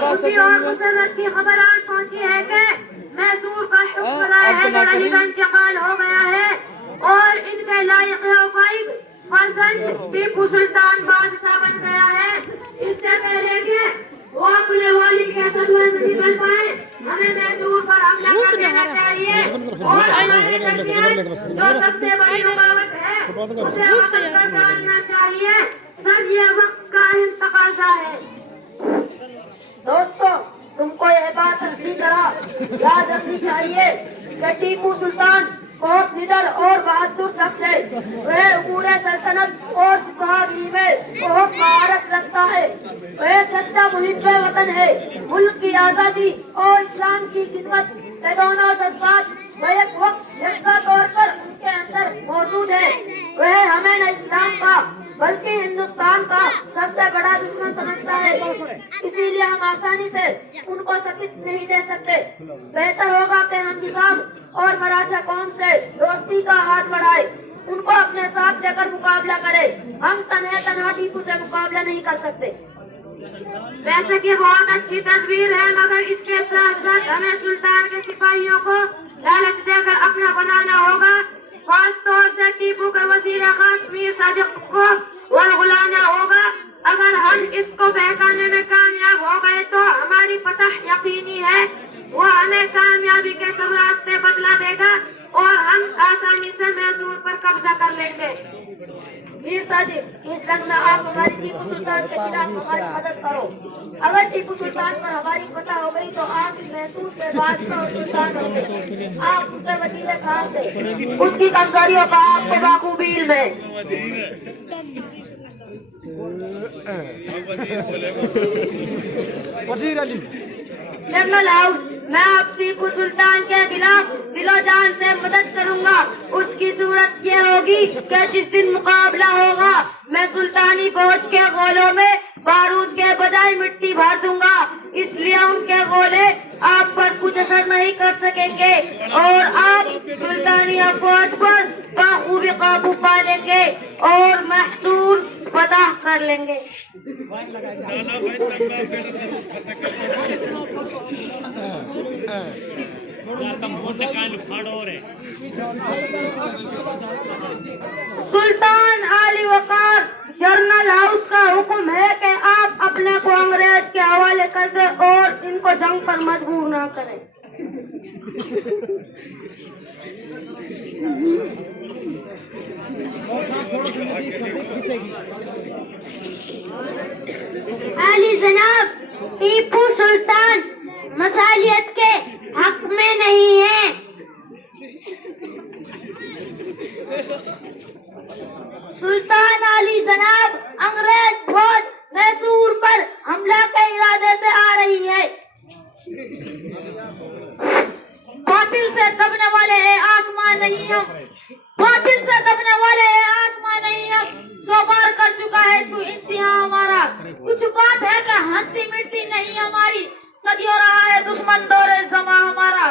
खुशी और मुसरत की खबर आज पहुंची है कि मैसूर का शुक्र है लड़ाई का इंतकाल हो गया है और इनके लायक वफाइक फर्जंद टीपू सुल्तान बादशाह बन गया है। इससे पहले कि वो अपने वालिद के सदमे से निकल पाए, हमें मैसूर पर हमला कर देना चाहिए और जो सबसे बड़ी रुकावट है उसे अमल पर डालना चाहिए। सर ये वक्त का अहम तकाजा है। दोस्तों, तुमको यह बात अच्छी तरह याद रखनी चाहिए कि टीपू सुल्तान बहुत निडर और बहादुर शख्स है। वह पूरे सल्तनत और सिपाही में बहुत महारत रखता है। वह सच्चा मुहिब्बे वतन है। मुल्क की आजादी और इस्लाम की खिदमत के दोनों जज्बात बैक वक्त यकसा तौर पर उनके अंदर मौजूद है। वह हमें न इस्लाम का बल्कि हिंदुस्तान का सबसे बड़ा दुश्मन समझता है। इसीलिए हम आसानी से उनको शिकस्त नहीं दे सकते। बेहतर होगा कि हम निजाम और मराठा कौम से दोस्ती का हाथ बढ़ाए, उनको अपने साथ लेकर मुकाबला करें। हम तन्हा टीपू से मुकाबला नहीं कर सकते। वैसे की बहुत अच्छी तस्वीर है, मगर इसके साथ साथ हमें सुल्तान के सिपाहियों को लालच देकर अपना बनाना होगा। खास तौर से टीपू के वजीर खास मीर सादिक को वरगुलाना होगा। अगर हम इसको बहकाने में कामयाब हो गए तो हमारी फतह यकीनी है। वो हमें कामयाबी के सब रास्ते बदला देगा और हम आसानी से मैसूर पर कब्जा कर लेंगे। मीर सादिक, इस जंग में आप हमारी टीपू सुल्तान के खिलाफ हमारी मदद करो। अगर टीपू सुल्तान पर हमारी फतह हो गई तो आप मैसूर के बादशाह और सुल्तान होंगे। आप उसके वजीर खास थे, उसकी कमजोरियों का आपको बाखूबी इल्म है। वजीर अली जनरल हाउस, मैं आप टीपू सुल्तान के खिलाफ दिलो जान से मदद करूंगा। उसकी सूरत ये होगी कि जिस दिन मुकाबला होगा मैं सुल्तानी फौज के गोलों में बारूद के बजाय मिट्टी भर दूंगा। इसलिए उनके गोले आप पर कुछ असर नहीं कर सकेंगे और आप सुल्तानी फौज पर बाखूबी काबू पा लेंगे और मैसूर फतह कर लेंगे। सुल्तान आली वकार, जनरल हाउस का हुक्म है कि आप अपने को अंग्रेज के हवाले कर दे और इनको जंग पर मजबूर ना करें। आली जनाब, टीपू सुल्तान मसालियत के हक में नहीं है। सुल्तान आली जनाब, अंग्रेज फौज मैसूर पर हमला के इरादे से आ रही है। बातिल से दबने वाले है आसमान नहीं हम, बातिल से दबने वाले है आसमान नहीं हम। 100 बार कर चुका है तू इम्तिहान हमारा, कुछ बात है कि हंसती मिटती नहीं हमारी। सदियों रहा है दुश्मन दौरे जमा हमारा,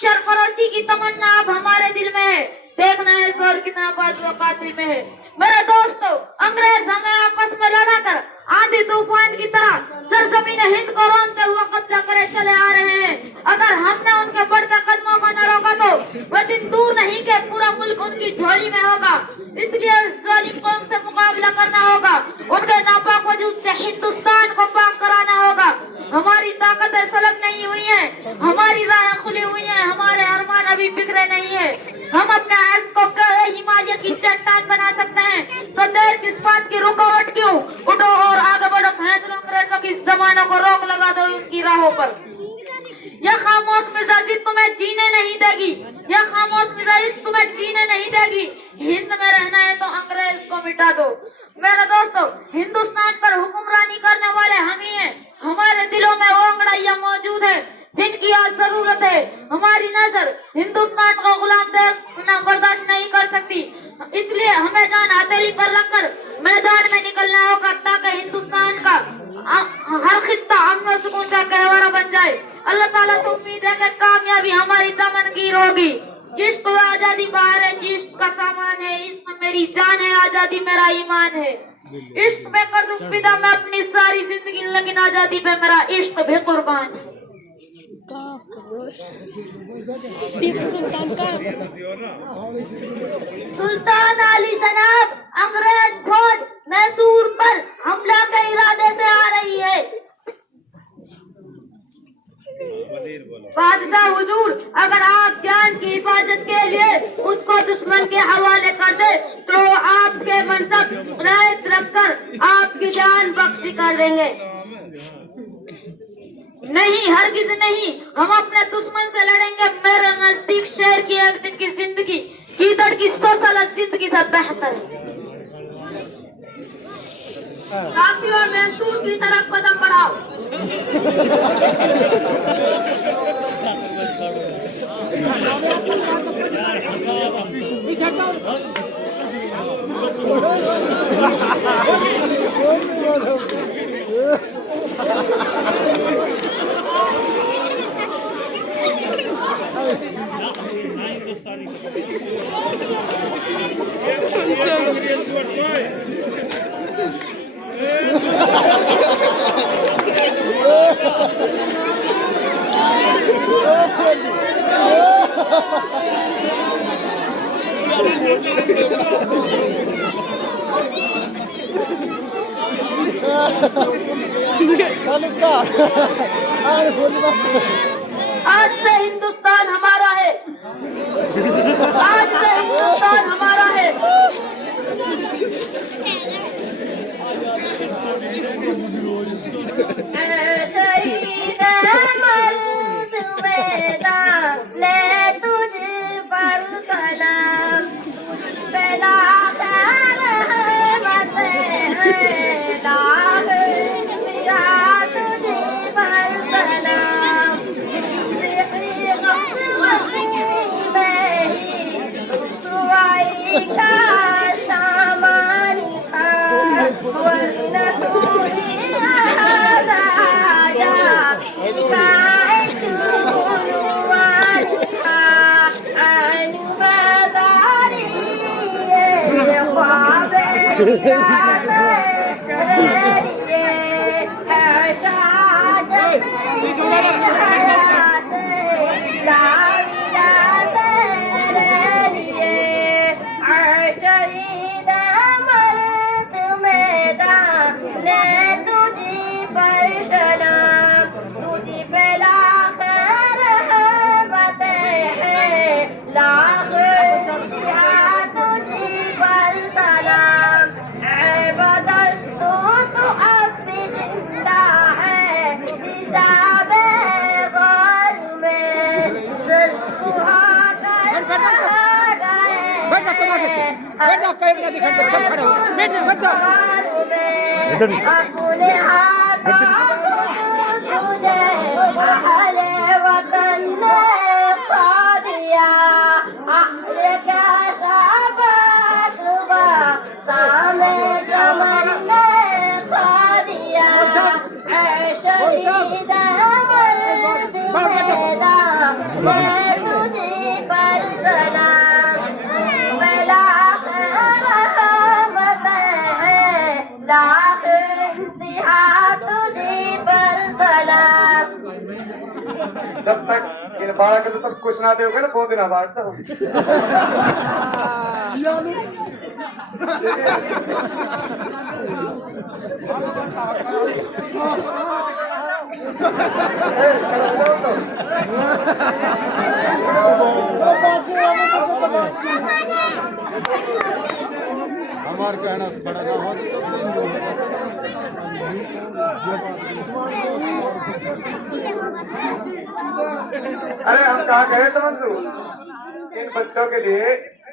शरफरोशी की तमन्ना अब हमारे दिल में है। देखना है जोर कितना बाजुओं कातिल में है। मेरे दोस्तों, अंग्रेज हमें आपस में लड़ा कर आंधी तूफान की तरह सरजमीन हिंद को रोनते हुए कब्जा करे चले आ रहे हैं। अगर हमने उनके बढ़ते कदमों को न रोका तो वह दिन दूर नहीं कि पूरा मुल्क उनकी झोली में होगा। इसलिए जालिम कौम से मुकाबला करना होगा, उनके नापाक वजूद से हिंदुस्तान को पाक कराना होगा। हमारी ताकतें सलब नहीं हुई है, हमारी राहें खुली हुई है, हमारे अरमान अभी बिखरे नहीं है। हम अपने अर्थ को हिमालय की चट्टान बना सकते हैं, तो देर किस बात की रुकावट क्यों? उठो और आगे बढ़ो, फैसलों अंग्रेजों की जमानों को रोक लगा दो उनकी राहों पर। यह खामोश मिजाजी तुम्हें जीने नहीं देगी, यह खामोश मिजाजी तुम्हें जीने नहीं देगी। हिंद में रहना है तो अंग्रेज को मिटा दो। मेरे दोस्तों, हिंदुस्तान पर हुक्मरानी करने वाले हम ही हैं। हमारे दिलों में वो अंगड़ाइयां मौजूद है जिनकी आज जरूरत है। हमारी नजर हिंदुस्तान को गुलाम देखना बर्दाश्त नहीं कर सकती। इसलिए हमें जान हथेली पर रखकर मैदान में निकलना होगा ताकि हिंदुस्तान का हर खित्ता अमन सुकून का कहवारा बन जाए। अल्लाह ताला से उम्मीद है कि कामयाबी हमारी दामनगीर होगी। जिसको आजादी बाहर है, जिसका सामान है, इसमें मेरी जान है। आजादी मेरा मेरा ईमान है। इश्क में कर दूं फिदा मैं अपनी सारी जिंदगी, लेकिन आजादी पे मेरा इश्क भी कुर्बान है। सुल्तान अली जनाब, अंग्रेज फौज मैसूर पर हमला के इरादे से आ रही है। बादशाह हुजूर, अगर आप जान की हिफाजत के लिए उसको दुश्मन के हवाले कर दे तो आपके मनसब रायत रखकर आपकी जान बख्शी कर देंगे। नहीं, हरगिज नहीं, हम अपने दुश्मन से लड़ेंगे। मेरे नजदीक शेर की एक दिन की जिंदगी गीदड़ की 100 साल जिंदगी से बेहतर है। साथियों, मैसूर की तरफ कदम बढ़ाओ। आज से हिंदुस्तान हमारा है। आज से हिंदुस्तान हमारा है। ले तुझ पर सलाम, पहला अपने हाथों तुझे अहले वतन ने खा दिया। क्या शाबाश हुआ, सामे जमन ने खा दिया। शहीद मैं तुझे पर सलाम, जब तक इन बाड़ा के तो तब कुछ ना दोगे ना, बहुत दिन आवाज से होगी। हमारे कहना बड़ा ना हो। अरे हम कहाँ गए थे मंसूर? इन बच्चों के लिए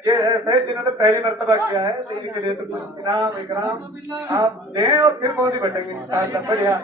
ये ऐसे जिन्होंने पहली मर्तबा किया है, तो इनके लिए तो कुछ इनाम इकराम आप दें और फिर मोदी बैठेंगे इंशाअल्लाह। बढ़िया।